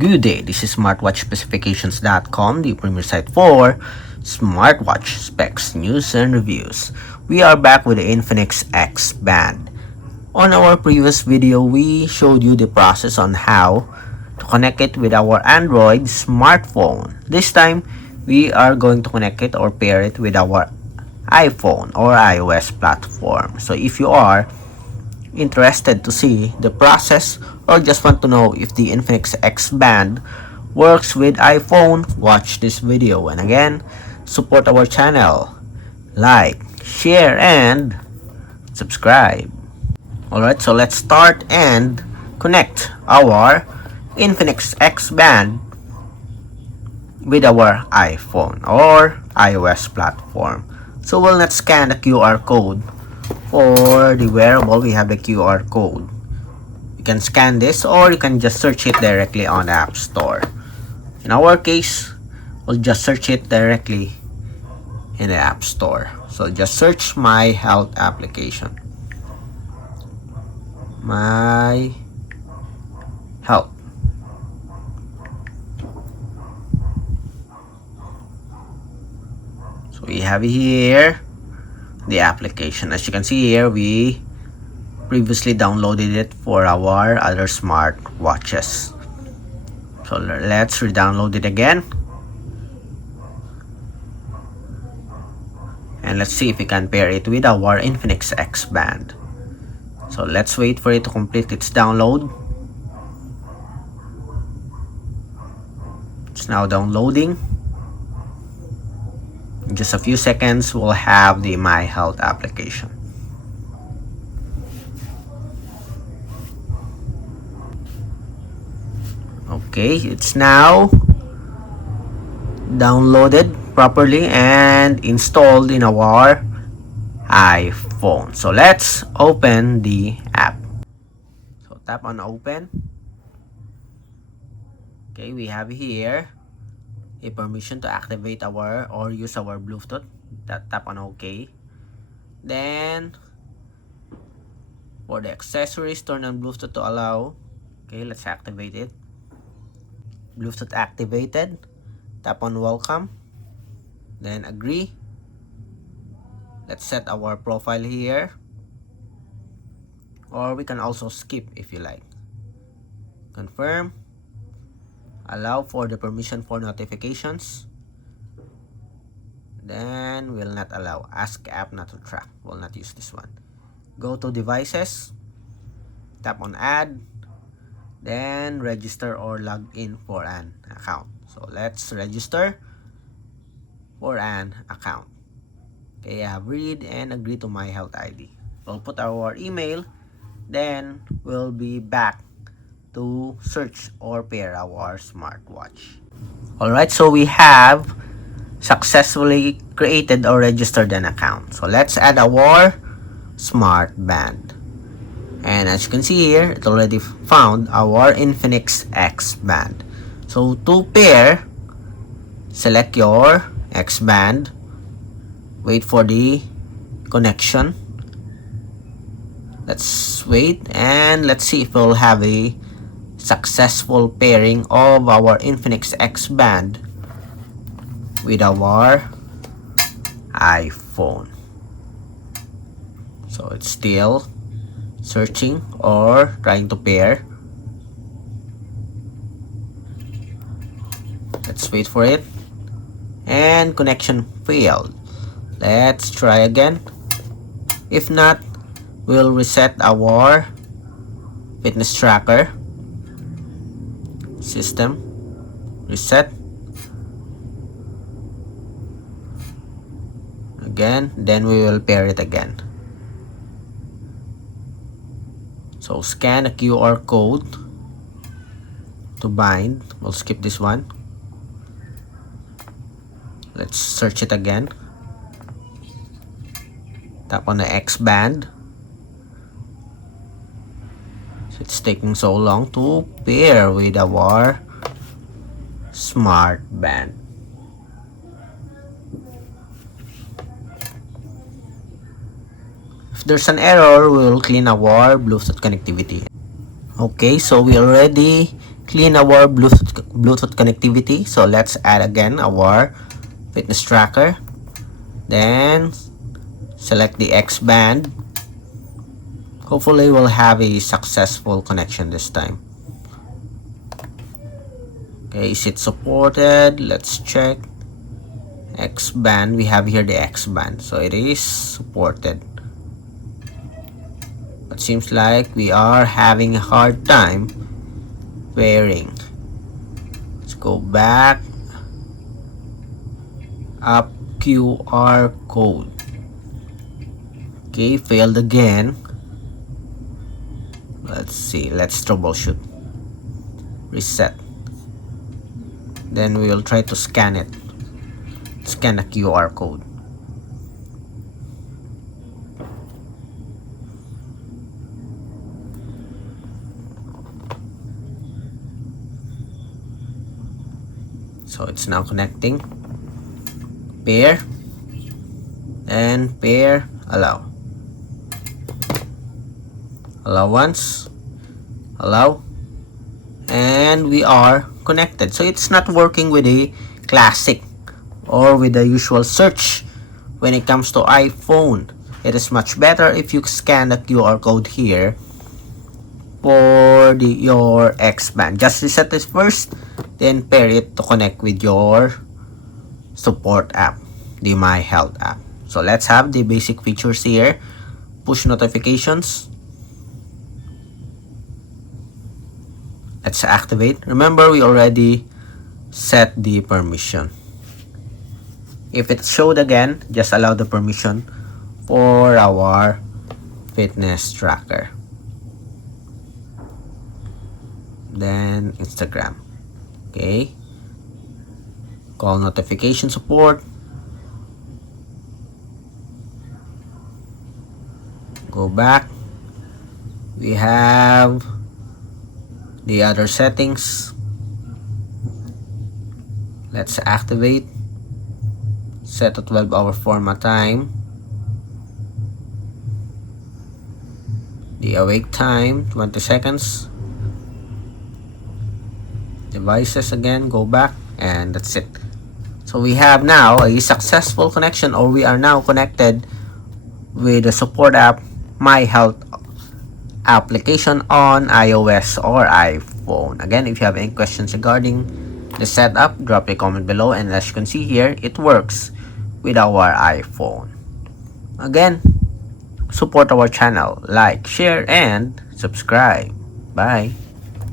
Good day, this is smartwatchspecifications.com, the premier site for smartwatch specs, news, and reviews. We are back with the Infinix XBand. On our previous video, we showed you the process on how to connect it with our Android smartphone. This time, we are going to connect it or pair it with our iPhone or iOS platform. So if you are interested to see the process or just want to know if the Infinix XBand works with iPhone, watch this video. And again, support our channel, like, share, and subscribe. Alright, so let's start and connect our Infinix XBand with our iPhone or iOS platform. So we'll not scan the QR code. For the wearable, we have the QR code. You can scan this or you can just search it directly on the App Store. In our case, we'll just search it directly in the App Store. So just search My Health application. My Health. So we have here the application. As you can see here, we previously downloaded it for our other smart watches. So let's re-download it again, and let's see if we can pair it with our Infinix XBand. So let's wait for it to complete its download. It's now downloading. In just a few seconds, we'll have the My Health application. Okay, it's now downloaded properly and installed in our iPhone. So let's open the app. So tap on open. Okay, we have here a permission to activate our or use our Bluetooth. Tap on OK. Then for the accessories, turn on Bluetooth to allow. Okay, let's activate it. Bluetooth activated. Tap on welcome. Then agree. Let's set our profile here. Or we can also skip if you like. Confirm. Allow for the permission for notifications. Then will not allow. Ask app not to track. Will not use this one. Go to devices. Tap on add. Then register or log in for an account. So let's register for an account. Okay, I have read and agree to My Health ID. We'll put our email. Then we'll be back to search or pair our smartwatch. Alright, so we have successfully created or registered an account. So let's add our smartband. And as you can see here, it already found our Infinix XBand. So to pair, select your XBand, wait for the connection. Let's wait and let's see if we'll have a successful pairing of our Infinix XBand with our iPhone. So it's still searching or trying to pair. Let's wait for it. And connection failed. Let's try again. If not, we'll reset our fitness tracker system. Reset. Again, then we will pair it again. So scan a QR code to bind. We'll skip this one. Let's search it again. Tap on the XBand. So it's taking so long to pair with our smartband. If there's an error, we will clean our Bluetooth connectivity. Okay, so we already clean our Bluetooth connectivity. So let's add again our fitness tracker. Then select the XBand. Hopefully we'll have a successful connection this time. Okay, is it supported? Let's check. XBand, we have here the XBand, so it is supported. It seems like we are having a hard time pairing. Let's go back. Up QR code. Okay, failed again. Let's see, let's troubleshoot. Reset. Then we will try to scan it. Scan a QR code. So it's now connecting. Pair. And pair. Allow. Allow once. Allow. And we are connected. So it's not working with a classic or with the usual search when it comes to iPhone. It is much better if you scan the QR code here for your XBand. Just reset this first, then pair it to connect with your support app, the My Health app. So let's have the basic features here. Push notifications. Let's activate. Remember, we already set the permission. If it showed again, just allow the permission for our fitness tracker. Then Instagram. Okay. Call notification support. Go back. We have the other settings. Let's activate. Set a 12-hour format time. The awake time, 20 seconds. Devices again, go back, and that's it. So we have now a successful connection, or we are now connected with the support app My Health application on iOS or iPhone. Again, if you have any questions regarding the setup, drop a comment below, and as you can see here, it works with our iPhone. Again, support our channel, like, share, and subscribe. Bye.